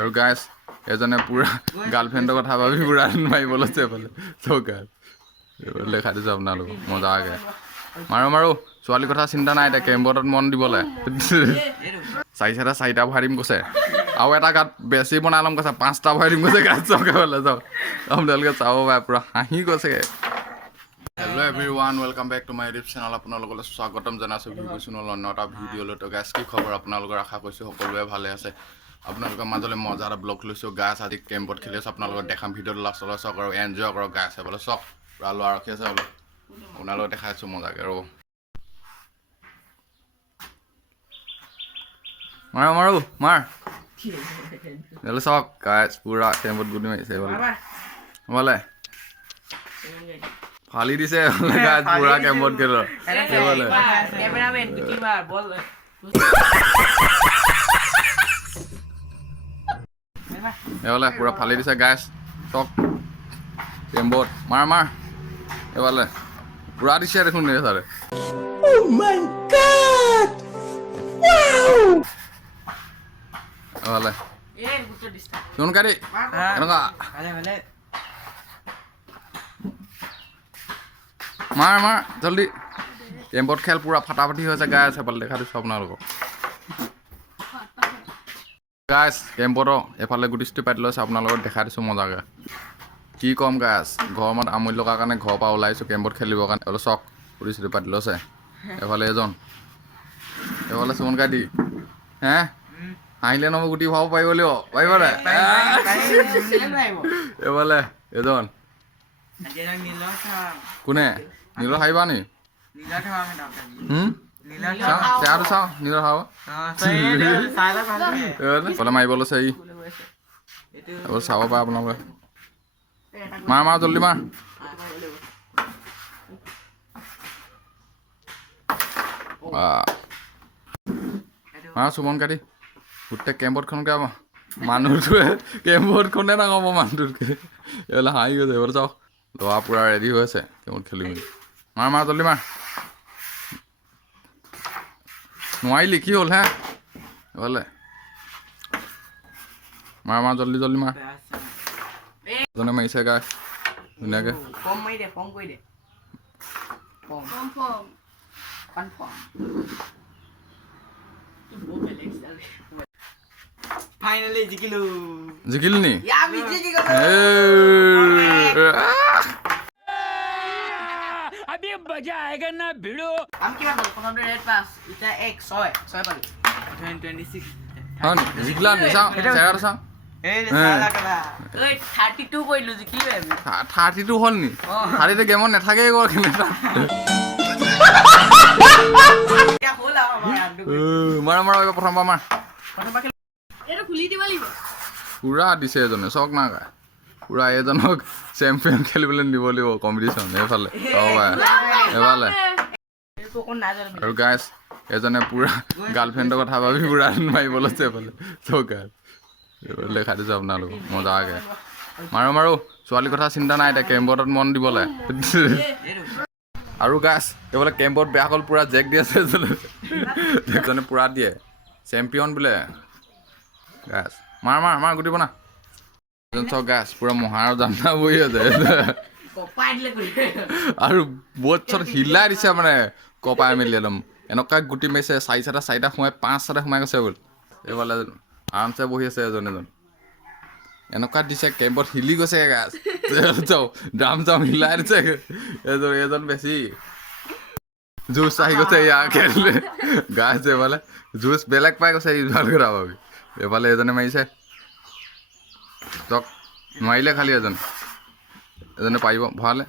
আৰু গাইছ এজনে পুৰা গাৰ্লফ্ৰেণ্ডৰ কথা ভাবি পুৰা মাৰিব লৈছে এইফালে চৌকাত লেখা দিছো আপোনালোকক মজাকে মাৰো ছোৱালীৰ কথা চিন্তা নাই এতিয়া কেমবৰ্ডত মন দিবলৈ চাৰিটা ভৰাই দিম কৈছে আৰু এটা গাত বেছি বনাই ল'ম কৈছে 5টা ভৰাই দিম কৈছে গাত চৌকাবলৈ যাওক আপোনালোকে চাব পাৰে পুৰা হাঁহি কৈছে hello' everyone welcome back to my YouTube channel আপোনালোকলৈ স্বাগতম জনাইছোঁ ভিডিঅ' চেনেল অন্য এটা ভিডিঅ'লৈ তো গাইছ কি খবৰ আপোনালোকৰ আশা কৰিছোঁ সকলোৱে ভালে আছে আপোনালোকৰ মাজলৈ মজা এটা ব্লগ লৈছোঁ গাছ আজি কেম্পত খেলি আছোঁ আপোনালোকক দেখাম ভিডিঅ'টো লাষ্টলৈ চাওক আৰু এনজয় কৰক গাছ বোলে চাওক পুৰা লোৱা ৰখি আছে বোলে আপোনালোকক দেখাইছোঁ মজাকৈ ৰ'ব মাৰ চাওক গাছ পুৰা কেম্পত গুটি মাৰিছে বোলে ফালি দিছে গাছ পুৰা কেম্পত গেল এইফালে পুৰা ফালি দিছে গাছ চক কেম্পত মাৰ এইফালে পুৰা দিছে দেখোন ছাৰে এইফালে সোনকালে এনেকুৱা মাৰ জলদি কেম্পত খেল পুৰা ফাটাফাটি হৈছে গাই আছে পালে দেখা দিছোঁ আপোনালোকক গাছ কেম্পতো এফালে গুটিষ্টি পাতি লৈছে আপোনালোকক দেখা দিছোঁ মজাকৈ কি ক'ম গাছ গৰমত আমনি লগাৰ কাৰণে ঘৰৰ পৰা ওলাইছোঁ কেম্পত খেলিবৰ কাৰণে অলপ চক গুটিষ্টি পাতি লৈছে এফালে এজন এইফালে চুমনকাই দি হে হাঁহিলে নহ'ব গুটি ভৰাব পাৰিব লাগিব এইফালে এজন কোনে নীলৰ হাৰিবা নি চেয়াৰটো চাওঁ নীলৰ হাৰিব ক'লে মাৰিব লৈছে ই চাব পাৰে আপোনালোকে মাৰ জলদি মাৰ চুমন কাটি গোটেই কেম্পতখনকে মানুহটোৱে কেম্পতখনে নাকাব মানুহটোতকৈ এইফালে হাঁহি গৈছে এইফালে চাওক ল'ৰা পূৰা ৰেডি হৈ আছে কেম্পত খেলি মেলি মাৰ জলদি মাৰ নোৱাৰিলি কি হ'ল হে এইফালে মাৰ জলদি মাৰ এজনে মাৰিছে গাই ধুনীয়াকৈ ফাইনালি জিকিলি নি अभी मजा आएगा ना भिड़ो हम किमान পালো প্ৰথমতে ৰেড পাস এটা 6 পালো 26 হয় নি জিকিলা নি চাওঁ চেয়াৰটো চাওঁ এই সালা কলা এই 32 কইলো যে কি ভাবি 32 হ'ল নি 30 গেমত নাথাকে গ'ল কেনেটা এটা হ'ল আমাৰ মাৰ প্ৰথম মাৰ এটা খুলি দিব লাগিব পুৰা দিছে এজনে চক না গায় পুৰা এজনক চেম্পিয়ন খেলিবলৈ দিব লাগিব কম্পিটিশ্যন এইফালে এইফালে আৰু গাইছ এজনে পুৰা গাৰ্লফ্ৰেণ্ডৰ কথা ভাবি পুৰা মাৰিব লৈছে এইফালে চৌকাত লেখা দিছোঁ আপোনালোকক মজাকৈ মাৰো ছোৱালীৰ কথা চিন্তা নাই এতিয়া কেম্পত মন দিবলৈ আৰু গাছ এইফালে কেম্পত বেয়া হ'ল পুৰা জেক দি আছে এজনে পুৰা দিয়ে চেম্পিয়ন বোলে গাছ মাৰ গুটি বনা চক গাছ পুৰা মহাৰ জানা বহি আছে আৰু বহুত চত হিলাই দিছে মানে কপাই মেলি একদম এনেকুৱা গুটি মাৰিছে 4-4টা সোমাই 5-6টা সোমাই গৈছে বোল এইফালে আৰামছে বহি আছে এজন এনেকুৱা দিছে কেম্পত হিলি গৈছে গাছ ড্ৰাম হিলাই দিছে এজন বেছি জুচ আহি গৈছে ইয়াৰ খেলিলে গাছ এইফালে জুচ বেলেগ পাই গৈছে ভালকৈ ভাবি এইফালে এজনে মাৰিছে চক নোৱাৰিলে খালি এজনে পাৰিব ভৰালে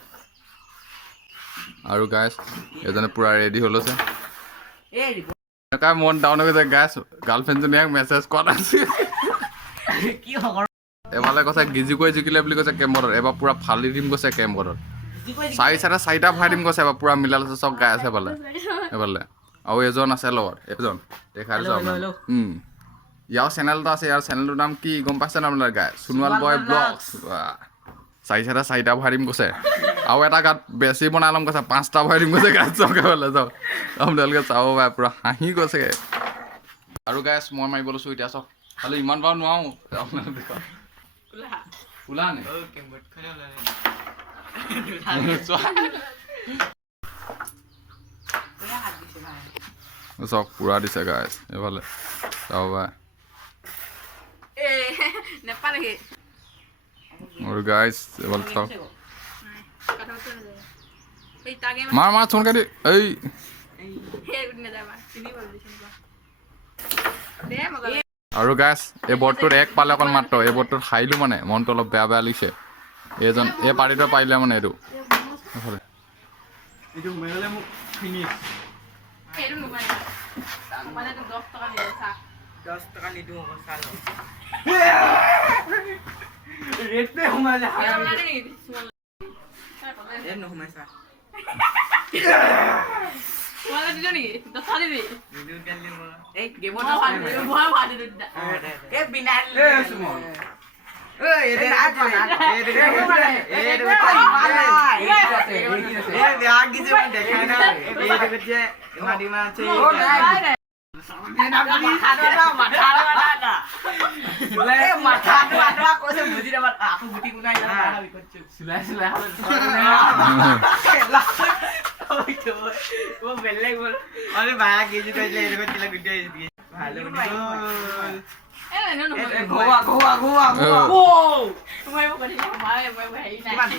আৰু গাছ এজনে পুৰা ৰেডি হৈ লৈছে এনেকুৱা মন ডাউন হৈ গৈছে গাছ গাৰ্লফ্ৰেণ্ডজনীয়ে মেছেজ কৰা নাছিল এফালে কৈছে গিজিকৈ জিকিলে বুলি কৈছে কেম্পত এবাৰ পুৰা ফালি দিম কৈছে কেম্পত 4-4টা ভৰাই দিম কৈছে এবাৰ পুৰা মিলাই লৈছে চব গাই আছে এইফালে আৰু এজন আছে লগত এজন দেখা দিছোঁ ইয়াৰ চেনেল এটা আছে, ইয়াৰ চেনেলটোৰ নাম কি গম পাইছে ন আপোনালোকে? সোণোৱাল বয় ব্লগছ। চাৰিটা ভৰাই দিম কৈছে, আৰু এটা গাত বেছি বনাই ল'ম কৈছে, 5টা ভৰাই দিম কৈছে গাত চকাবলৈ যাওক। আপোনালোকে চাব পাৰে, পূৰা হাঁহি গৈছে। আৰু গাইছ মই মাৰিব লৈছোঁ এতিয়া চাওক, খালি ইমান বাৰু নোৱাৰোঁ আপোনালোকে ওলা নে চাওক পূৰা দিছে গাইছ এইফালে চাব পাৰে। আৰু গাইছ এইফালে চাওক মাৰ চোন কাটি এই আৰু গাইছ এই বৰ্ডটোত 1 পালে অকল মাত্ৰ, এই বৰ্ডটোত হাৰিলোঁ মানে মনটো অলপ বেয়া লিছে। এই পাৰ্টিটো পাৰিলে মানে এইটো বেলেগ বল আরে ভায়া গেজি কইলে এরকম চিলা গুটি ভালো গোয়া গোয়া গোয়া গোয়া ও তুমি কইলে মারে ভাই